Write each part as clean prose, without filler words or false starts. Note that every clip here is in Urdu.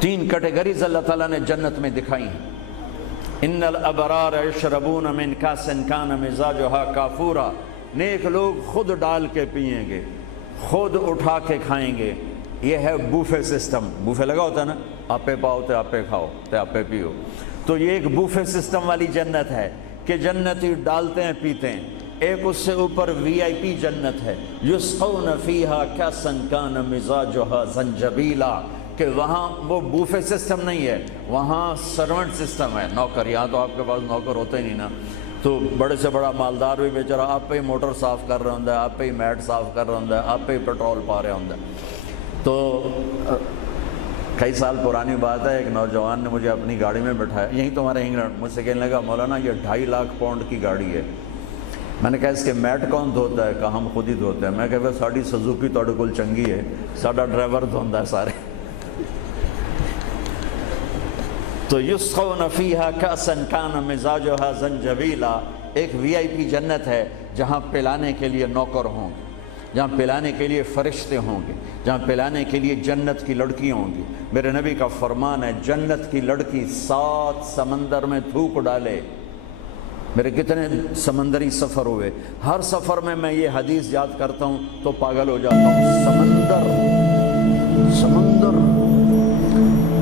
تین کیٹیگریز اللہ تعالیٰ نے جنت میں دکھائی ہیں۔ ان الابرار یشربون من کاس کان مزاجھا کافورا، نیک لوگ خود ڈال کے پئیں گے، خود اٹھا کے کھائیں گے۔ یہ ہے بوفے سسٹم، بوفے لگا ہوتا ہے نا، آپے پاؤ تے آپے کھاؤ تے آپے پیو، تو یہ ایک بوفے سسٹم والی جنت ہے کہ جنتی ڈالتے ہیں پیتے ہیں۔ ایک اس سے اوپر وی آئی پی جنت ہے، یسقون فیہا کاسا کان مزاجھا زنجبیلا، کہ وہاں وہ بوفے سسٹم نہیں ہے، وہاں سرونٹ سسٹم ہے، نوکر۔ یہاں تو آپ کے پاس نوکر ہوتے ہی نہیں نا، تو بڑے سے بڑا مالدار بھی بیچارہ آپ پہ ہی موٹر صاف کر رہا ہوں، آپ پہ ہی میٹ صاف کر رہا ہوں، آپ پہ ہی پیٹرول پا رہا ہوں۔ تو کئی سال پرانی بات ہے، ایک نوجوان نے مجھے اپنی گاڑی میں بٹھایا، یہیں تو ہمارے انگلینڈ، مجھ سے کہنے لگا مولانا یہ 2.5 لاکھ پاؤنڈ کی گاڑی ہے۔ میں نے کہا اس کے میٹ کون دھوتا ہے؟ کہا ہم خود ہی دھوتے ہیں۔ میں کہا ساڑی سزوکی توڑے کول چنگی ہے، ساڑا ڈرائیور دھوندا ہے سارے۔ تو یسقون فیہا کاسا کان مزاجھا زنجبیلا، ایک وی آئی پی جنت ہے جہاں پلانے کے لیے نوکر ہوں گے، جہاں پلانے کے لیے فرشتے ہوں گے، جہاں پلانے کے لیے جنت کی لڑکیاں ہوں گی۔ میرے نبی کا فرمان ہے جنت کی لڑکی 7 سمندر میں تھوک ڈالے۔ میرے کتنے سمندری سفر ہوئے، ہر سفر میں یہ حدیث یاد کرتا ہوں تو پاگل ہو جاتا ہوں۔ سمندر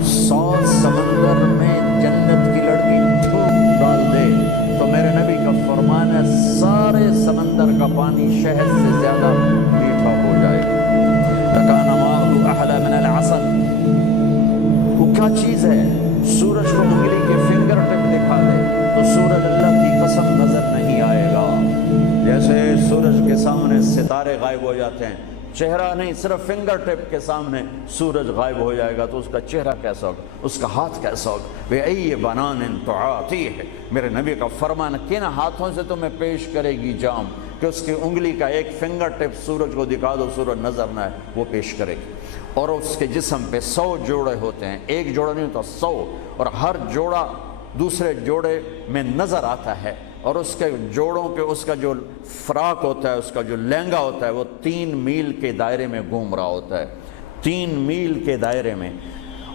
7 سمندر میں جنت کی لڑکی تھوک ڈال دے تو میرے نبی کا فرمان ہے سارے سمندر کا پانی شہد سے زیادہ میٹھا ہو جائے گا۔ لکان ماء احلی من العسل، وہ کیا چیز ہے؟ سورج کو انگلی کے فنگر ٹپ دکھا دے تو سورج اللہ کی قسم نظر نہیں آئے گا۔ جیسے سورج کے سامنے ستارے غائب ہو جاتے ہیں، چہرہ نہیں، صرف فنگر ٹپ کے سامنے سورج غائب ہو جائے گا تو اس کا چہرہ کیسا ہوگا، اس کا ہاتھ کیسا ہوگا؟ بِأَيِّ بَنَانٍ تُعَاطِيهِ، میرے نبی کا فرمان، کن ہاتھوں سے تمہیں پیش کرے گی جام کہ اس کی انگلی کا ایک فنگر ٹپ سورج کو دکھا دو، سورج نظر نہ آئے، وہ پیش کرے گی۔ اور اس کے جسم پہ 100 جوڑے ہوتے ہیں، ایک جوڑا نہیں ہوتا، 100، اور ہر جوڑا دوسرے جوڑے میں نظر آتا ہے، اور اس کے جوڑوں کے اس کا جو فراق ہوتا ہے، اس کا جو لہنگا ہوتا ہے، وہ 3 میل کے دائرے میں گھوم رہا ہوتا ہے، 3 میل کے دائرے میں۔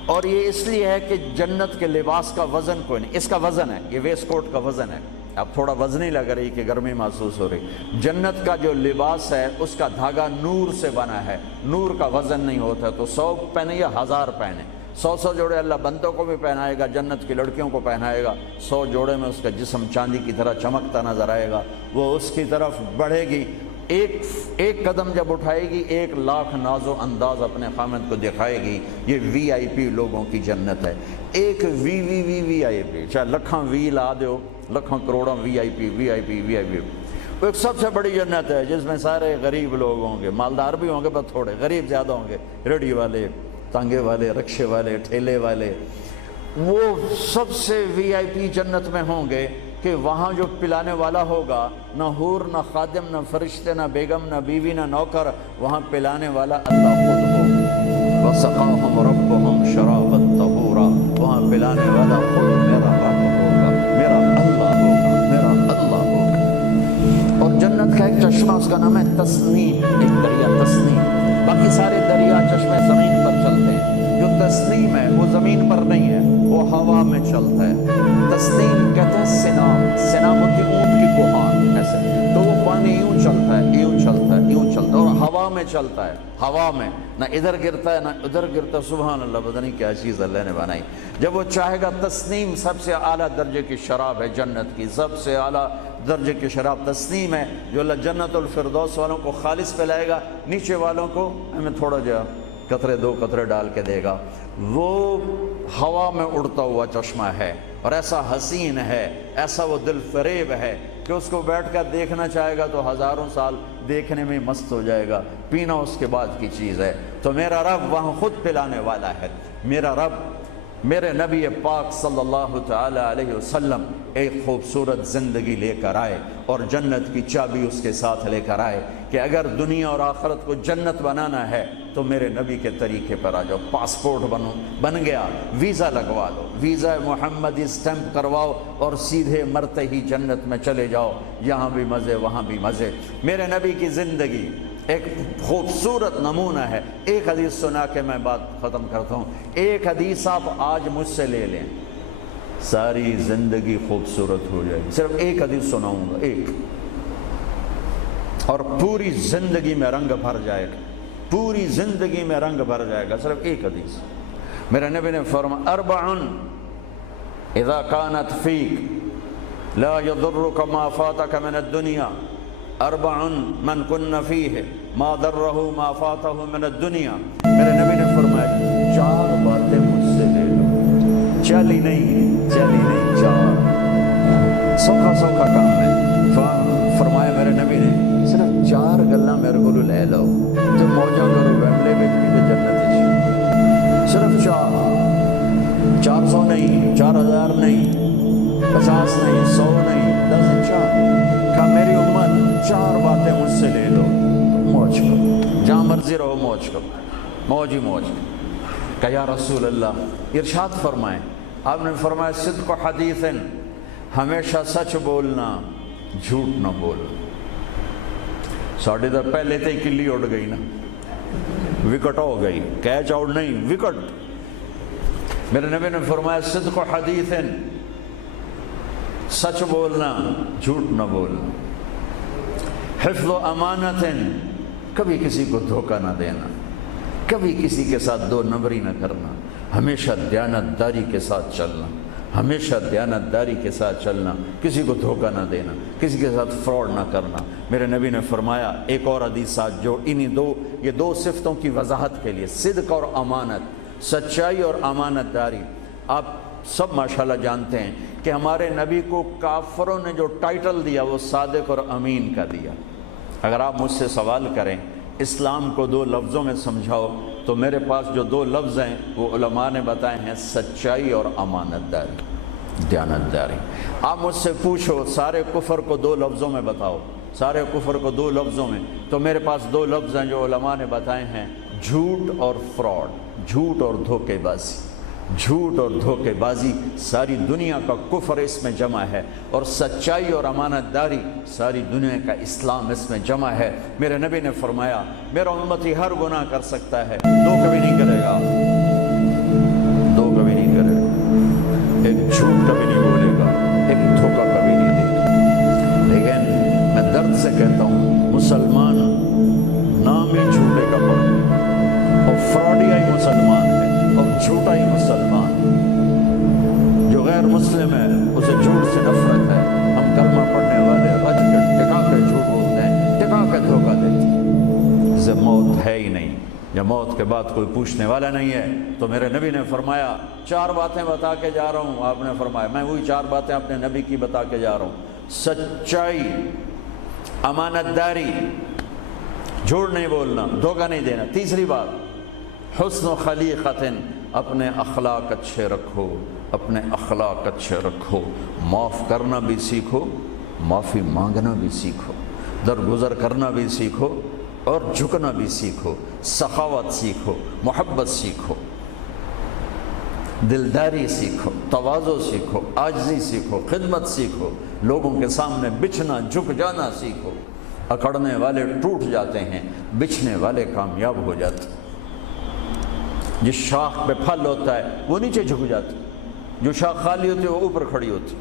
اور یہ اس لیے ہے کہ جنت کے لباس کا وزن کوئی نہیں، اس کا وزن ہے، یہ ویسٹ کوٹ کا وزن ہے، اب تھوڑا وزنی لگ رہی کہ گرمی محسوس ہو رہی۔ جنت کا جو لباس ہے اس کا دھاگا نور سے بنا ہے، نور کا وزن نہیں ہوتا، تو 100 پہنے یا 1000 پہنے، 100 جوڑے اللہ بندوں کو بھی پہنائے گا، جنت کی لڑکیوں کو پہنائے گا، 100 جوڑے میں اس کا جسم چاندی کی طرح چمکتا نظر آئے گا، وہ اس کی طرف بڑھے گی، ایک قدم جب اٹھائے گی 1 لاکھ ناز و انداز اپنے خامد کو دکھائے گی۔ یہ وی آئی پی لوگوں کی جنت ہے، ایک وی آئی پی، چاہے لکھاں وی لا دو، لکھاں کروڑوں وی آئی پی۔ وہ ایک سب سے بڑی جنت ہے جس میں سارے غریب لوگ ہوں گے، مالدار بھی ہوں گے بس تھوڑے، غریب زیادہ ہوں گے، ریڑھی والے، تانگے والے، رکشے والے، ٹھیلے والے، وہ سب سے وی آئی پی جنت میں ہوں گے کہ وہاں جو پلانے والا ہوگا، نہ حور، نہ خادم، نہ فرشتے، نہ بیگم، نہ بیوی، نہ نوکر، وہاں پلانے والا اللہ خود ہوگا۔ وَسَقَاهُمْ رَبُّهُمْ شَرَابًا طَهُورًا، وہاں پلانے والا خود میرا رب ہوگا، میرا اللہ ہوگا، میرا اللہ ہوگا۔ اور جنت کا ایک چشمہ، اس کا نام ہے تسنیم، ایک دریا تسنیم، باقی سارے دریا چشمے زمین پر چلتے ہیں، جو تسنیم ہے وہ زمین پر نہیں ہے، وہ ہوا میں چلتا ہے۔ تسنیم کہتے ہیں سنام ہوتی اونٹ کی کوہان، ایسے تو وہ پانی یوں چلتا ہے، یوں چلتا ہے، یوں چلتا ہے، اور ہوا میں چلتا ہے، ہوا میں نہ ادھر گرتا ہے نہ ادھر گرتا ہے۔ سبحان اللہ، پتہ نہیں کیا چیز اللہ نے بنائی۔ جب وہ چاہے گا، تسنیم سب سے اعلیٰ درجے کی شراب ہے جنت کی، سب سے اعلیٰ درجے کی شراب تسنیم ہے، جو اللہ جنت الفردوس والوں کو خالص پلائے گا، نیچے والوں کو ہمیں تھوڑا جا قطرے 2 قطرے ڈال کے دے گا۔ وہ ہوا میں اڑتا ہوا چشمہ ہے، اور ایسا حسین ہے، ایسا وہ دل فریب ہے کہ اس کو بیٹھ کر دیکھنا چاہے گا تو ہزاروں سال دیکھنے میں مست ہو جائے گا، پینا اس کے بعد کی چیز ہے۔ تو میرا رب وہاں خود پلانے والا ہے، میرا رب، میرے نبی پاک صلی اللہ تعالی علیہ وسلم ایک خوبصورت زندگی لے کر آئے، اور جنت کی چابی اس کے ساتھ لے کر آئے کہ اگر دنیا اور آخرت کو جنت بنانا ہے تو میرے نبی کے طریقے پر آ جاؤ۔ پاسپورٹ بن گیا، ویزا لگوا لو، ویزا محمدی سٹیمپ کرواؤ اور سیدھے مرتے ہی جنت میں چلے جاؤ، یہاں بھی مزے وہاں بھی مزے۔ میرے نبی کی زندگی ایک خوبصورت نمونہ ہے. ایک حدیث سنا کے میں بات ختم کرتا ہوں. ایک حدیث آپ آج مجھ سے لے لیں, ساری زندگی خوبصورت ہو جائے گی. صرف ایک حدیث سناؤں گا, ایک, اور پوری زندگی میں رنگ بھر جائے گا, پوری زندگی میں رنگ بھر جائے گا. صرف ایک حدیث. میرے نبی نے فرمایا اربع اذا كانت فيك لا يضرك ما فاتك من الدنيا اربع من كن فيه ما ضره ما فاته من الدنيا. میرے نبی نے فرمایا 4 باتیں مجھ سے لے لو, چلی نہیں, چار, سوکھا سوکھا کام ہے. فرمایا میرے نبی نے صرف 4 گلاں میرے کو لے لو تو موجاں کرو ویملے وچ بھی تے جنت وچ. صرف 400 نہیں, 4000 نہیں, 50 نہیں, 100 نہیں, 10, 4. کہا میری امت 4 باتیں مجھ سے لے لو, موج کرو, جہاں مرضی رہو موج کرو, موج ہی موج. کہا یا رسول اللہ, ارشاد فرمائیں. آپ نے فرمایا صدق حدیث, ہمیشہ سچ بولنا, جھوٹ نہ بولنا. ساڑھے تو پہلے تے کلی اڑ گئی نا, وکٹ ہو گئی, کیچ آؤٹ نہیں, وکٹ. میرے نبی نے فرمایا صدق حدیث, سچ بولنا, جھوٹ نہ بولنا. حفظ امانت, کبھی کسی کو دھوکہ نہ دینا, کبھی کسی کے ساتھ 2 نمبری نہ کرنا, ہمیشہ دیانتداری کے ساتھ چلنا, ہمیشہ دیانتداری کے ساتھ چلنا, کسی کو دھوکہ نہ دینا, کسی کے ساتھ فراڈ نہ کرنا. میرے نبی نے فرمایا ایک اور حدیثات جو یہ 2 صفتوں کی وضاحت کے لیے, صدق اور امانت, سچائی اور امانت داری. آپ سب ماشاءاللہ جانتے ہیں کہ ہمارے نبی کو کافروں نے جو ٹائٹل دیا وہ صادق اور امین کا دیا. اگر آپ مجھ سے سوال کریں اسلام کو 2 لفظوں میں سمجھاؤ تو میرے پاس جو 2 لفظ ہیں وہ علماء نے بتائے ہیں, سچائی اور امانت داری, دیانتداری. آپ مجھ سے پوچھو سارے کفر کو 2 لفظوں میں بتاؤ, سارے کفر کو 2 لفظوں میں, تو میرے پاس 2 لفظ ہیں جو علماء نے بتائے ہیں, جھوٹ اور فراڈ, جھوٹ اور دھوکے بازی. جھوٹ اور دھوکے بازی ساری دنیا کا کفر اس میں جمع ہے, اور سچائی اور امانت داری ساری دنیا کا اسلام اس میں جمع ہے. میرے نبی نے فرمایا میرا امتی ہر گناہ کر سکتا ہے, 2 کبھی نہیں کرے گا, 2 کبھی نہیں کرے گا. ایک جھوٹ کبھی نہیں بولے گا, ایک دھوکہ کبھی نہیں دے گا. لیکن میں درد سے کہتا ہوں مسلمان نام ہی جھوٹے کا پڑھ ہے, اور فراڈیا ہی مسلمان ہے, اور جھوٹا ہی مسلمان. جو غیر مسلم ہے اسے جھوٹ سے نفرت ہے. ہم کلمہ پڑھنے والے رج کے ٹکا کے جھوٹ بولتے ہیں, ٹکا کے دھوکہ دیتے ہیں. اسے موت ہے ہی نہیں, جب موت کے بعد کوئی پوچھنے والا نہیں ہے. تو میرے نبی نے فرمایا 4 باتیں بتا کے جا رہا ہوں. آپ نے فرمایا میں وہی 4 باتیں اپنے نبی کی بتا کے جا رہا ہوں, سچائی, امانت داری, جھوٹ نہیں بولنا, دھوکہ نہیں دینا. تیسری بات حسن و خلیقت, اپنے اخلاق اچھے رکھو, اپنے اخلاق اچھے رکھو. معاف کرنا بھی سیکھو, معافی مانگنا بھی سیکھو, درگزر کرنا بھی سیکھو, اور جھکنا بھی سیکھو. سخاوت سیکھو, محبت سیکھو, دلداری سیکھو, تواضع سیکھو, عاجزی سیکھو, خدمت سیکھو, لوگوں کے سامنے بچھنا جھک جانا سیکھو. اکڑنے والے ٹوٹ جاتے ہیں, بچھنے والے کامیاب ہو جاتے ہیں. جس شاخ پہ پھل ہوتا ہے وہ نیچے جھک جاتی, جو شاخ خالی ہوتی ہے وہ اوپر کھڑی ہوتی.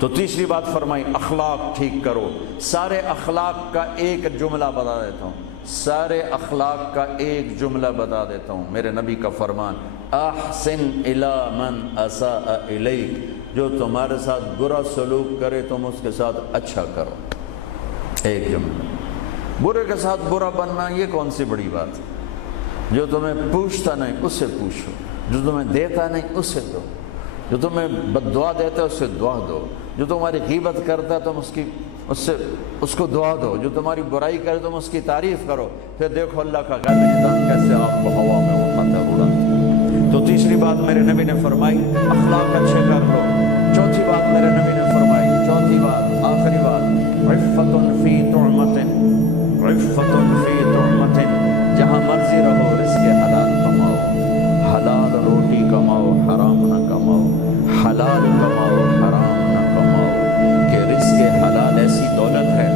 تو تیسری بات فرمائی اخلاق ٹھیک کرو. سارے اخلاق کا ایک جملہ بتا دیتا ہوں, سارے اخلاق کا ایک جملہ بتا دیتا ہوں. میرے نبی کا فرمان احسن الی من اساء الیک, جو تمہارے ساتھ برا سلوک کرے تم اس کے ساتھ اچھا کرو. ایک جملہ. برے کے ساتھ برا بننا یہ کون سی بڑی بات ہے؟ جو تمہیں پوچھتا نہیں اس سے پوچھو, جو تمہیں دیتا نہیں اس سے دو, جو تمہیں بد دعا دیتا ہے اس سے دعا دو, جو تمہاری غیبت کرتا ہے تم اس کو دعا دو, جو تمہاری برائی کرے تم اس کی تعریف کرو. پھر دیکھو اللہ کا غیبی نظام کیسے آپ کو ہوا میں اٹھاتا اڑاتا. تو تیسری بات میرے نبی نے فرمائی اخلاق اچھے کر لو. چوتھی بات میرے نبی نے فرمائی, چوتھی بات آخری بات, عفت فی طعمت, عفت فی طعمت, جہاں مرضی رہو رزق حلال کماؤ, حلال روٹی کماؤ, حرام نہ کماؤ, حلال کماؤ, حرام نہ کماؤ. کہ رزق حلال ایسی دولت ہے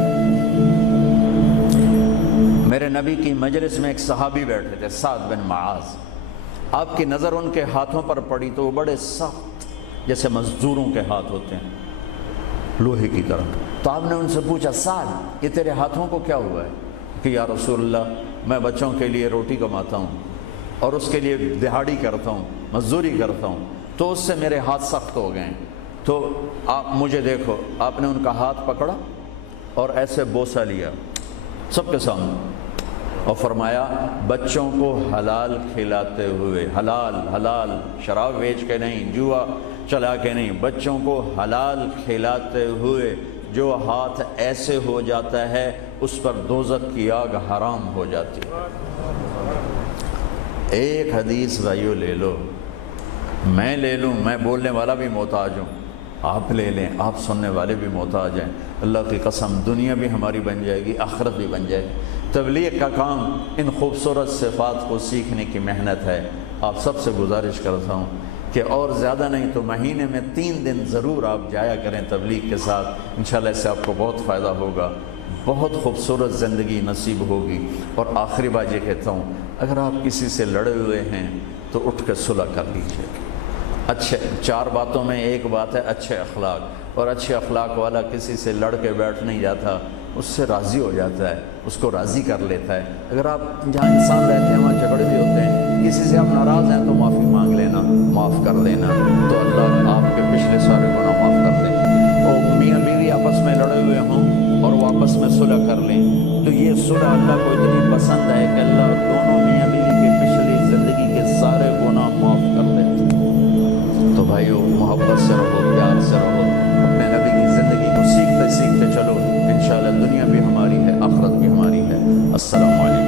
میرے نبی کی مجلس میں ایک صحابی بیٹھے تھے، سعد بن معاذ۔ آپ کی نظر ان کے ہاتھوں پر پڑی تو وہ بڑے سخت، جیسے مزدوروں کے ہاتھ ہوتے ہیں، لوہے کی طرح۔ تو آپ نے ان سے پوچھا، سعد یہ تیرے ہاتھوں کو کیا ہوا ہے؟ کہ یا رسول اللہ میں بچوں کے لیے روٹی کماتا ہوں اور اس کے لیے دہاڑی کرتا ہوں، مزدوری کرتا ہوں، تو اس سے میرے ہاتھ سخت ہو گئے ہیں، تو آپ مجھے دیکھو۔ آپ نے ان کا ہاتھ پکڑا اور ایسے بوسہ لیا سب کے سامنے اور فرمایا بچوں کو حلال کھلاتے ہوئے، حلال حلال، شراب بیچ کے نہیں، جوا چلا کے نہیں، بچوں کو حلال کھلاتے ہوئے جو ہاتھ ایسے ہو جاتا ہے اس پر دوزخ کی آگ حرام ہو جاتی ہے۔ ایک حدیث بھائیو لے لو، میں لے لوں، میں بولنے والا بھی محتاج ہوں، آپ لے لیں، آپ سننے والے بھی محتاج ہیں۔ اللہ کی قسم دنیا بھی ہماری بن جائے گی، آخرت بھی بن جائے گی۔ تبلیغ کا کام ان خوبصورت صفات کو سیکھنے کی محنت ہے۔ آپ سب سے گزارش کرتا ہوں کہ اور زیادہ نہیں تو مہینے میں 3 دن ضرور آپ جایا کریں تبلیغ کے ساتھ، انشاءاللہ اس سے آپ کو بہت فائدہ ہوگا، بہت خوبصورت زندگی نصیب ہوگی۔ اور آخری بات یہ کہتا ہوں، اگر آپ کسی سے لڑے ہوئے ہیں تو اٹھ کے صلح کر لیجیے۔ اچھے 4 باتوں میں ایک بات ہے اچھے اخلاق، اور اچھے اخلاق والا کسی سے لڑ کے بیٹھ نہیں جاتا، اس سے راضی ہو جاتا ہے، اس کو راضی کر لیتا ہے۔ اگر آپ جہاں انسان رہتے ہیں وہاں جھگڑے بھی ہوتے ہیں، کسی سے آپ ناراض ہیں تو معافی مانگ لینا، معاف کر لینا، تو اللہ آپ کے پچھلے سارے گناہ معاف کر دیں۔ اور میاں بیوی آپس میں لڑے ہوئے ہوں اور وہ آپس میں صلح کر لیں تو یہ صلح اللہ کو اتنی پسند ہے کہ اللہ دونوں میاں بیوی کے پچھلی زندگی کے سارے گناہ معاف کر دیں۔ تو بھائیو محبت سے رہو، پیار سے رہو، اپنے نبی کی زندگی کو سیکھتے سیکھتے چلو، انشاءاللہ دنیا بھی ہماری ہے، آخرت بھی ہماری ہے۔ السلام علیکم۔